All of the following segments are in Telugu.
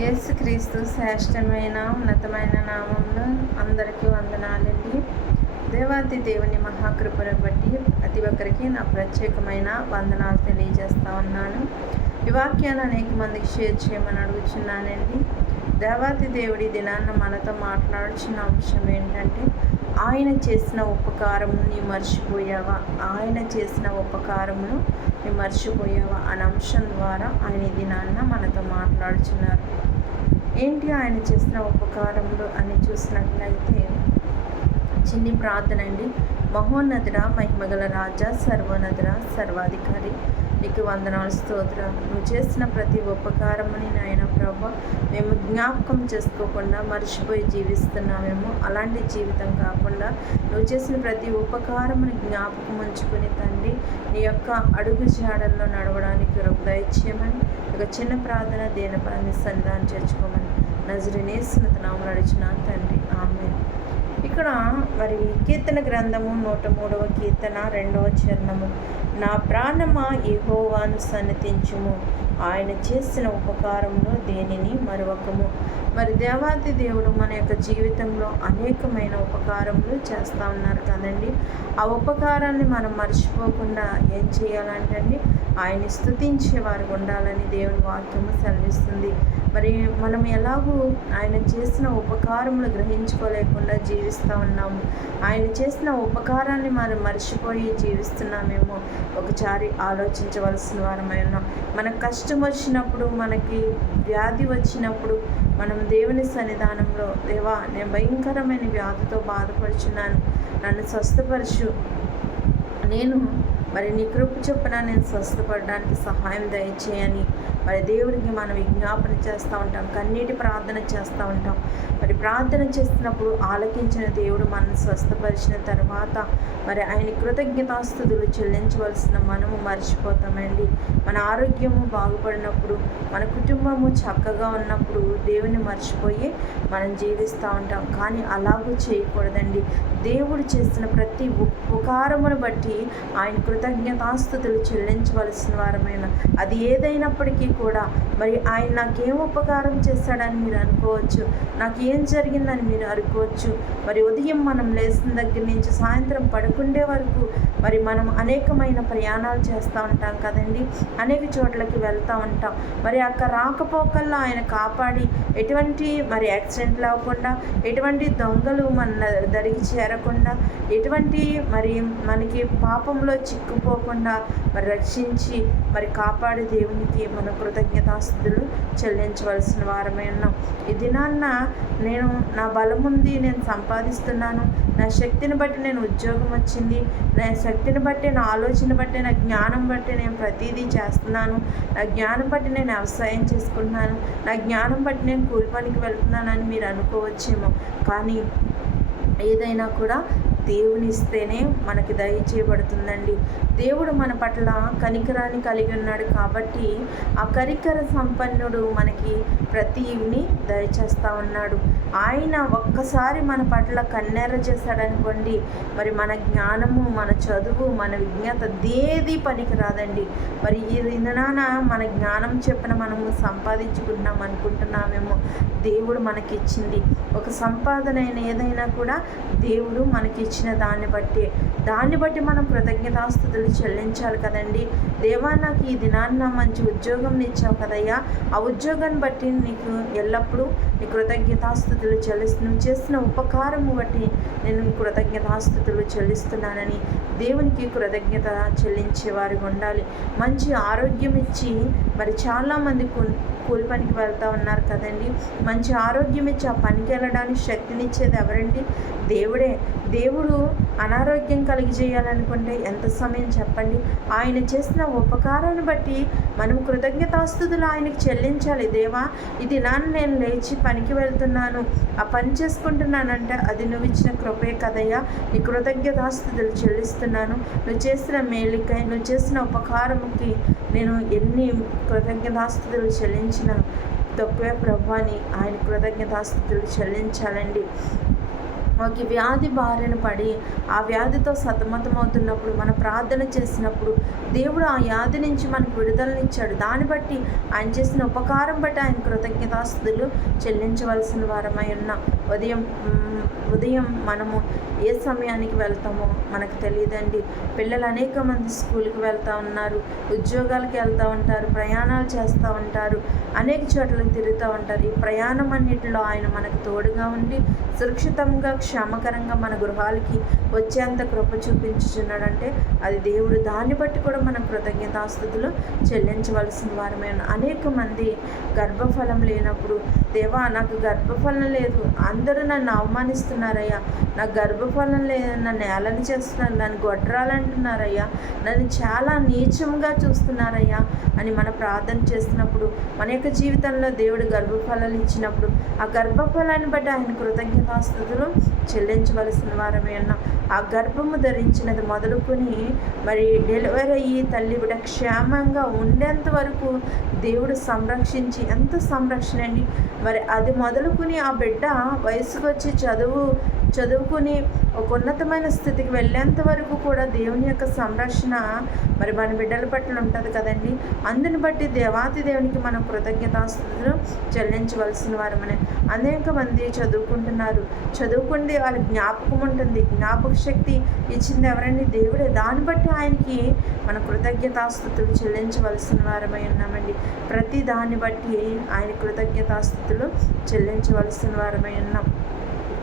యేసుక్రీస్తు శ్రేష్టమైన ఉన్నతమైన నామంలో అందరికీ వందనాలండి. దేవాతి దేవుని మహాకృపను బట్టి ప్రతి ఒక్కరికి నా ప్రత్యేకమైన వందనాలు తెలియజేస్తా ఉన్నాను. ఈ వాక్యాన్ని అనేక మందికి షేర్ చేయమని అడుగుచున్నానండి. దేవాతి దేవుడి దినాన్న మనతో మాట్లాడుచున్న అంశం ఏంటంటే ఆయన చేసిన ఉపకారము నీ మర్చిపోయావా? ఆయన చేసిన ఉపకారమును మర్చిపోయావా? అనే అంశం ద్వారా ఆయన దినాన్న మనతో మాట్లాడుచున్నారు. ఏంటి ఆయన చేసిన ఉపకారములు అని చూసినట్లయితే చిన్ని ప్రార్థన అండి. మహోన్నతుడ మహిమగల రాజా సర్వోన్నతుడ సర్వాధికారి నీకు వందనాలు స్తోత్ర. నువ్వు చేసిన ప్రతి ఉపకారమని నాయన ప్రభా మేము జ్ఞాపకం చేసుకోకుండా మర్చిపోయి జీవిస్తున్నామేమో. అలాంటి జీవితం కాకుండా నువ్వు చేసిన ప్రతి ఉపకారముని జ్ఞాపకం ఉంచుకుని తండ్రి నీ యొక్క అడుగు జాడల్లో నడవడానికి దయచేయమని ఒక చిన్న ప్రార్థన దేనపరాన్ని సన్నిధానం చేర్చుకోమని నజరినేసిన నామలు అడిచిన తండ్రి. ఆమె ఇక్కడ మరి కీర్తన గ్రంథము నూట మూడవ కీర్తన రెండవ చరణము. నా ప్రాణమా ఏహోవాను సన్నతించుము. ఆయన చేసిన ఉపకారంలో దేనిని మరొకము మరి దేవాతి దేవుడు మన యొక్క జీవితంలో అనేకమైన ఉపకారములు చేస్తూ ఉన్నారు కదండి. ఆ ఉపకారాన్ని మనం మర్చిపోకుండా ఏం చేయాలంటే అండి ఆయన స్థుతించే వారు ఉండాలని దేవుని వాక్యము సెలవిస్తుంది. మరి మనం ఎలాగూ ఆయన చేసిన ఉపకారములు గ్రహించుకోలేకుండా జీవిస్తూ ఉన్నాము ఆయన చేసిన ఉపకారాన్ని మనం మర్చిపోయి జీవిస్తున్నామేమో. ఒకసారి ఆలోచించవలసిన వారమై ఉన్నాం. మనకు కష్టం వచ్చినప్పుడు మనకి వ్యాధి వచ్చినప్పుడు మనం దేవుని సన్నిధానంలో దేవా నేను భయంకరమైన వ్యాధితో బాధపడుచున్నాను. నన్ను స్వస్థపరచు. నేను మరి నీ కృప చొప్పున నేను స్వస్థపడడానికి సహాయం దయచేయని. మరి దేవుడికి మనం విజ్ఞాపన చేస్తూ ఉంటాం. కన్నీటి ప్రార్థన చేస్తూ ఉంటాం. మరి ప్రార్థన చేస్తున్నప్పుడు ఆలకించిన దేవుడు మనల్ని స్వస్థపరిచిన తర్వాత మరి ఆయన కృతజ్ఞతాస్థుతులు చెల్లించవలసిన మనము మర్చిపోతామండి. మన ఆరోగ్యము బాగుపడినప్పుడు మన కుటుంబము చక్కగా ఉన్నప్పుడు దేవుని మర్చిపోయి మనం జీవిస్తూ ఉంటాం. కానీ అలాగూ చేయకూడదండి. దేవుడు చేసిన ప్రతి ఉపకారమును బట్టి ఆయన కృతజ్ఞతాస్థుతులు చెల్లించవలసిన వారమైన. అది ఏదైనప్పటికీ కూడా మరి ఆయన నాకేం ఉపకారం చేస్తాడని మీరు అనుకోవచ్చు. నాకు ఏం జరిగిందని మీరు అనుకోవచ్చు. మరి ఉదయం మనం లేచిన దగ్గర నుంచి సాయంత్రం పడుకుండే వరకు మరి మనం అనేకమైన ప్రయాణాలు చేస్తూ ఉంటాం కదండి. అనేక చోట్లకి వెళ్తూ ఉంటాం. మరి అక్కడ రాకపోకల్లో ఆయన కాపాడి ఎటువంటి మరి యాక్సిడెంట్లు అవ్వకుండా ఎటువంటి దొంగలు మన దరికి చేరకుండా ఎటువంటి మరి మనకి పాపంలో చిక్కుపోకుండా మరి రక్షించి మరి కాపాడే దేవునికి మన కృతజ్ఞతాస్తులు చెల్లించవలసిన వారమే ఉన్నాం. ఈ దినాన్న నేను నా బలం ఉంది నేను సంపాదిస్తున్నాను. నా శక్తిని బట్టి నేను ఉద్యోగం వచ్చింది. నా శక్తిని బట్టి నా ఆలోచన బట్టి నా జ్ఞానం బట్టి నేను ప్రతిదీ చేస్తున్నాను. నా జ్ఞానం బట్టి నేను వ్యవసాయం చేసుకుంటున్నాను. నా జ్ఞానం బట్టి నేను కూలి పనికి వెళ్తున్నానని మీరు అనుకోవచ్చేమో. కానీ ఏదైనా కూడా దేవుని ఇస్తేనే మనకి దయచేయబడుతుందండి దేవుడు మన పట్ల కనికరాన్ని కలిగి ఉన్నాడు కాబట్టి ఆ కరికర సంపన్నుడు మనకి ప్రతిని దయచేస్తూ ఉన్నాడు. ఆయన ఒక్కసారి మన పట్ల కన్నెర చేశాడనుకోండి మరి మన జ్ఞానము మన చదువు మన విజ్ఞత దేది పనికి రాదండి మరి ఈ దినాన మన జ్ఞానం చెప్పిన మనము సంపాదించుకుంటున్నాం అనుకుంటున్నామేమో దేవుడు మనకిచ్చింది. ఒక సంపాదన అయిన ఏదైనా కూడా దేవుడు మనకి ఇచ్చిన దాన్ని బట్టి. దాన్ని బట్టి మనం కృతజ్ఞతాస్థుతులు చెల్లించాలి కదండి. దేవా నాకు ఈ దినాన్న మంచి ఉద్యోగం ఇచ్చావు కదయ్యా. ఆ ఉద్యోగాన్ని బట్టి నీకు ఎల్లప్పుడూ నీ కృతజ్ఞతాస్థుతులు చెల్లిస్తు నువ్వు చేసిన ఉపకారము బట్టి నేను కృతజ్ఞతాస్థుతులు చెల్లిస్తున్నానని దేవునికి కృతజ్ఞత చెల్లించేవారిగా ఉండాలి. మంచి ఆరోగ్యం ఇచ్చి మరి చాలామంది కూలి పనికి వెళ్తూ ఉన్నారు కదండి. మంచి ఆరోగ్యం ఇచ్చి ఆ పనికి వెళ్ళడానికి శక్తినిచ్చేది ఎవరండి? దేవుడే. దేవుడు అనారోగ్యం కలిగజేయాలనుకుంటే ఎంత సమయం చెప్పండి? ఆయన చేసిన ఉపకారాన్ని బట్టి మనం కృతజ్ఞతాస్తుతులు ఆయనకి చెల్లించాలి. దేవా ఇది నాన్న నేను లేచి పనికి వెళ్తున్నాను. ఆ పని చేసుకుంటున్నానంటే. అది నువ్వు ఇచ్చిన కృపే కదయ్యా. నీ కృతజ్ఞతాస్తుతులు చెల్లిస్తున్నాను. నువ్వు చేసిన మేలికై నువ్వు చేసిన ఉపకారముకి నేను ఎన్ని కృతజ్ఞతాస్తుతులు చెల్లించిన తక్కువే ప్రభు అని ఆయన కృతజ్ఞతాస్తుతులు చెల్లించాలండి. వ్యాధి బారిన పడి ఆ వ్యాధితో సతమతమవుతున్నప్పుడు మన ప్రార్థన చేసినప్పుడు దేవుడు ఆ వ్యాధి నుంచి మనకు విడుదలనిచ్చాడు. దాన్ని బట్టి ఆయన చేసిన ఉపకారం బట్టి ఆయన కృతజ్ఞతాస్తులు చెల్లించవలసిన వారమై ఉన్నాం. ఉదయం ఉదయం మనము ఏ సమయానికి వెళ్తామో మనకు తెలియదండి. పిల్లలు అనేక మంది స్కూల్కి వెళ్తూ ఉన్నారు ఉద్యోగాలకు వెళ్తూ ఉంటారు ప్రయాణాలు చేస్తూ ఉంటారు అనేక చోట్లకు తిరుగుతూ ఉంటారు. ఈ ప్రయాణం అన్నిటిలో ఆయన మనకు తోడుగా ఉండి సురక్షితంగా క్షేమకరంగా మన గృహాలకి వచ్చేంత కృప చూపించుచున్నాడంటే అది దేవుడు. దాన్ని బట్టి కూడా మనం కృతజ్ఞతాస్థుతులు చెల్లించవలసిన వారమే. అనేక మంది గర్భఫలం లేనప్పుడు దేవా నాకు గర్భఫలం లేదు అందరూ నన్ను అవమానిస్తున్నారయ్యా. నా గర్భఫలం లేదని నన్ను ఏలని చేస్తున్నారు. నన్ను గొడ్రాలంటున్నారయ్యా. నన్ను చాలా నీచంగా చూస్తున్నారయ్యా అని మన ప్రార్థన చేస్తున్నప్పుడు మన యొక్క జీవితంలో దేవుడు గర్భఫలాలు ఇచ్చినప్పుడు ఆ గర్భఫలాన్ని బట్టి ఆయన కృతజ్ఞతాస్థుతులు చెల్లించవలసిన వారమే అన్నా ఆ గర్భము ధరించినది మొదలుకొని మరి డెలివరీ అయ్యి తల్లి కూడా క్షేమంగా ఉండేంత వరకు దేవుడు సంరక్షించి ఎంత సంరక్షణ అండి? మరి అది మొదలుకొని ఆ బిడ్డ వయసుకు వచ్చి చదువు చదువుకుని ఒక ఉన్నతమైన స్థితికి వెళ్ళేంత వరకు కూడా దేవుని యొక్క సంరక్షణ మరి మన బిడ్డల పట్ల ఉంటుంది కదండి. అందుని బట్టి దేవాతి దేవునికి మనం కృతజ్ఞతాస్థుతులు చెల్లించవలసిన వారమని. అనేక మంది చదువుకుంటున్నారు. చదువుకుంది వాళ్ళ జ్ఞాపకం ఉంటుంది. జ్ఞాపక శక్తి ఇచ్చింది ఎవరండి? దేవుడే. దాన్ని బట్టి ఆయనకి మన కృతజ్ఞతాస్థుతులు చెల్లించవలసిన వారమై ఉన్నామండి. ప్రతి దాన్ని బట్టి ఆయన కృతజ్ఞతాస్థుతులు చెల్లించవలసిన వారమై ఉన్నాం.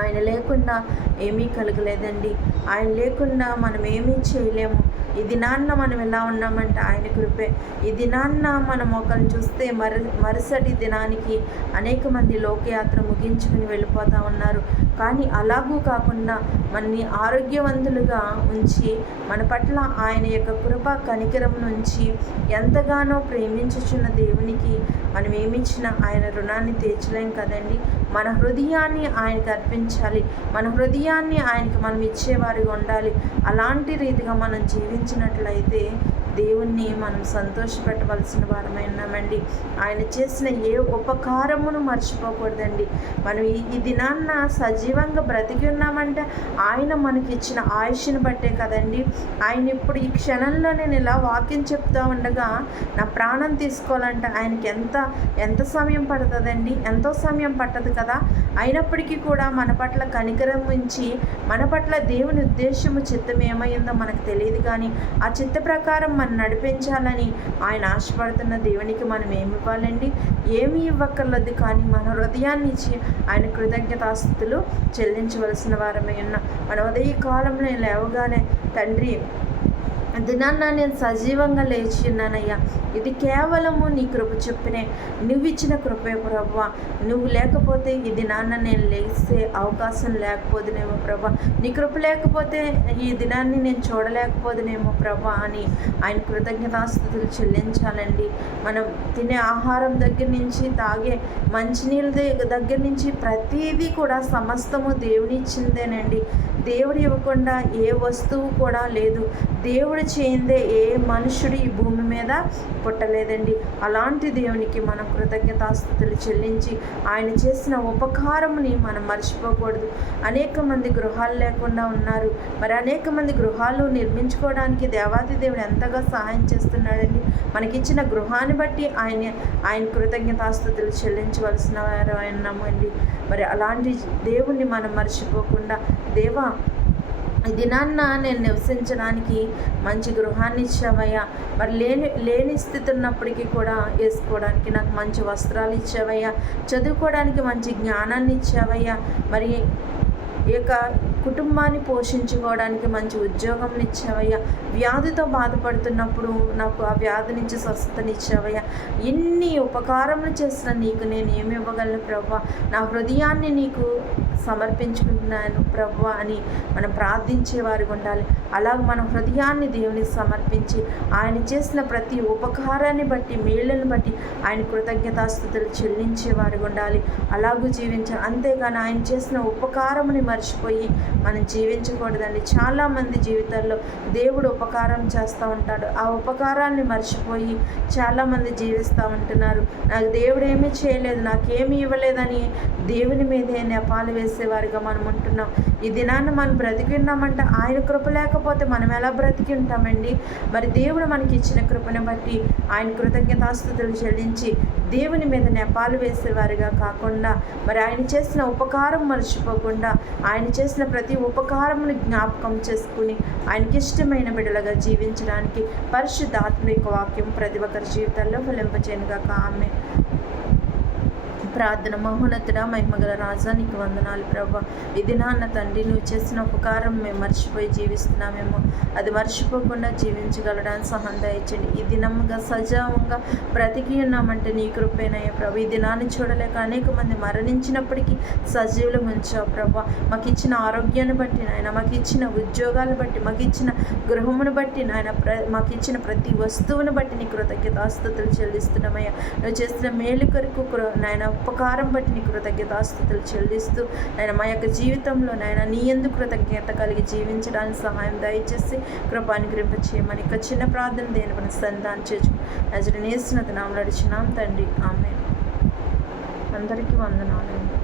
ఆయన లేకుండా ఏమీ కలగలేదండి. ఆయన లేకుండా మనం ఏమీ చేయలేము. ఈ దినాన్న మనం ఎలా ఉన్నామంటే ఆయన కృపే. ఈ దినాన్న మనం ఒకరిని చూస్తే మరు మరుసటి దినానికి అనేక మంది లోకయాత్ర ముగించుకుని వెళ్ళిపోతూ ఉన్నారు. కానీ అలాగూ కాకుండా మనని ఆరోగ్యవంతులుగా ఉంచి మన పట్ల ఆయన యొక్క కృప కనికరం నుంచి ఎంతగానో ప్రేమించుచున్న దేవునికి మనం ఏమిచ్చినా ఆయన రుణాన్ని తీర్చలేం కదండి. మన హృదయాన్ని ఆయనకు అర్పించాలి. మన హృదయాన్ని ఆయనకి మనం ఇచ్చేవారిగా ఉండాలి. అలాంటి రీతిగా మనం జీవించినట్లయితే దేవుణ్ణి మనం సంతోషపెట్టవలసిన వారమై ఉన్నామండి. ఆయన చేసిన ఏ ఉపకారమును మర్చిపోకూడదండి. మనం ఈ దినాన్న సజీవంగా బ్రతికి ఉన్నామంటే ఆయన మనకి ఇచ్చిన ఆయుష్ని బట్టే కదండి. ఆయన ఇప్పుడు ఈ క్షణంలో నేను ఇలా వాక్యం చెప్తా ఉండగా నా ప్రాణం తీసుకోవాలంటే ఆయనకి ఎంత ఎంత సమయం పడుతుందండి? ఎంతో సమయం పట్టదు కదా? అయినప్పటికీ కూడా మన పట్ల కనికరం ఉంచి మన పట్ల దేవుని ఉద్దేశము చిత్తం ఏమైందో మనకు తెలియదు కానీ ఆ చిత్త ప్రకారం మనం నడిపించాలని ఆయన ఆశపడుతున్న దేవునికి మనం ఏమి ఇవ్వాలండి? ఏమి ఇవ్వక్కర్లేదు కానీ మన హృదయాన్ని ఇచ్చి ఆయన కృతజ్ఞతాస్థుతులు చెల్లించవలసిన వారమై ఉన్న మన ఉదయ కాలంలో లేవగానే తండ్రి దినాన్న నేను సజీవంగా లేచిన్నానయ్యా ఇది కేవలము నీ కృప చెప్పినే. నువ్వు ఇచ్చిన కృపే ప్రభా. నువ్వు లేకపోతే ఈ దినాన్న నేను లేస్తే అవకాశం లేకపోదునేమో ప్రభా. నీ కృప లేకపోతే ఈ దినాన్ని నేను చూడలేకపోదునేమో ప్రభా అని ఆయన కృతజ్ఞతాస్థుతులు చెల్లించాలండి. మనం తినే ఆహారం దగ్గర నుంచి తాగే మంచినీళ్ళ దగ్గర నుంచి ప్రతిదీ కూడా సమస్తము దేవుని ఇచ్చిందేనండి దేవుడు ఇవ్వకుండా ఏ వస్తువు కూడా లేదు. దేవుడు చేయిందే ఏ మనుషుడు ఈ భూమి మీద పుట్టలేదండి. అలాంటి దేవునికి మనం కృతజ్ఞతాస్థుతులు చెల్లించి ఆయన చేసిన ఉపకారముని మనం మర్చిపోకూడదు. అనేక మంది గృహాలు లేకుండా ఉన్నారు. మరి అనేక మంది గృహాలు నిర్మించుకోవడానికి దేవాది దేవుడు ఎంతగా సహాయం చేస్తున్నాడండి? మనకిచ్చిన గృహాన్ని బట్టి ఆయన ఆయన కృతజ్ఞతాస్థుతులు చెల్లించవలసిన వారు అన్నామండి మరి అలాంటి దేవుణ్ణి మనం మర్చిపోకుండా దేవా ఈ దినాన్న నేను నివసించడానికి మంచి గృహాన్ని ఇచ్చావయ్యా. మరి లేని లేని స్థితి ఉన్నప్పటికీ కూడా వేసుకోవడానికి నాకు మంచి వస్త్రాలు ఇచ్చావయ్యా. చదువుకోవడానికి మంచి జ్ఞానాన్ని ఇచ్చావయ్యా. మరి ఈ యొక్క కుటుంబాన్ని పోషించుకోవడానికి మంచి ఉద్యోగం ఇచ్చావయ్యా. వ్యాధితో బాధపడుతున్నప్పుడు నాకు ఆ వ్యాధి నుంచి స్వస్థతనిచ్చావయ్యా ఎన్ని ఉపకారములు చేసిన నీకు నేను ఏమి ఇవ్వగలను ప్రభా నా హృదయాన్ని నీకు సమర్పించుకుంటున్నాను ప్రభు అని మనం ప్రార్థించేవారు ఉండాలి. అలాగ మన హృదయాన్ని దేవునికి సమర్పించి ఆయన చేసిన ప్రతి ఉపకారాన్ని బట్టి మేళ్ళను బట్టి ఆయన కృతజ్ఞతాస్థుతులు చెల్లించేవారు ఉండాలి. అలాగూ జీవించాలి అంతేగాని ఆయన చేసిన ఉపకారముని మర్చిపోయి మనం జీవించకూడదండి. చాలామంది జీవితాల్లో దేవుడు ఉపకారం చేస్తూ ఉంటాడు. ఆ ఉపకారాన్ని మర్చిపోయి చాలామంది జీవిస్తూ ఉంటున్నారు. నాకు దేవుడు ఏమీ చేయలేదు నాకేమీ ఇవ్వలేదని దేవుని మీదే నెపాలు వేసేవారిగా మనం ఉంటున్నాం. ఈ దినాన్ని మనం బ్రతికి ఉన్నామంటే ఆయన కృప లేకపోతే మనం ఎలా బ్రతికి ఉంటామండి మరి దేవుడు మనకి ఇచ్చిన కృపను బట్టి ఆయన కృతజ్ఞతాస్థుతులు చెల్లించి దేవుని మీద నెపాలు వేసేవారిగా కాకుండా మరి ఆయన చేసిన ఉపకారం మర్చిపోకుండా ఆయన చేసిన ప్రతి ఉపకారమును జ్ఞాపకం చేసుకుని ఆయనకి ఇష్టమైన బిడలుగా జీవించడానికి పరిశుద్ధ వాక్యం ప్రతి ఒక్కరి జీవితంలో ఫలింపచేయనుగా ఆమె ప్రార్థన మహోన్నతుడ మహిమగల రాజా నీకు వందనాలు ప్రభా ఇది నాన్న తండ్రి నువ్వు చేసిన ఉపకారం మేము మర్చిపోయి జీవిస్తున్నామేమో. అది మర్చిపోకుండా జీవించగలడానికి సహాయం దయచండి ఈ దినముగా సజావంగా బ్రతికి ఉన్నామంటే నీ కృపేనయ్య ప్రభు. ఈ దినాన్ని చూడలేక అనేక మంది మరణించినప్పటికీ సజీవులు ఉంచావు ప్రభా మాకు ఇచ్చిన ఆరోగ్యాన్ని బట్టి నాయన మాకు ఇచ్చిన ఉద్యోగాలు బట్టి మాకు ఇచ్చిన గృహమును బట్టి నాయన ప్ర మాకు ఇచ్చిన ప్రతి వస్తువును బట్టి నీ కృతజ్ఞతాస్తుతులు చెల్లిస్తున్నామయ్యా. నువ్వు చేసిన మేలు కొరకు నాయన ఉపకారం బట్టి నీ కృతజ్ఞతాస్థితులు చెల్లిస్తూ నాయన మా యొక్క జీవితంలో నాయన నీ ఎందుకు కృతజ్ఞత కలిగి జీవించడానికి సహాయం దయచేసి కృపాని కృప చేయమని ఇక చిన్న ప్రార్థన దేని మన సంతానం చేసు నజరు నేసినది నామలు అడిచినాం తండ్రి. ఆమె అందరికీ వందనాలండి.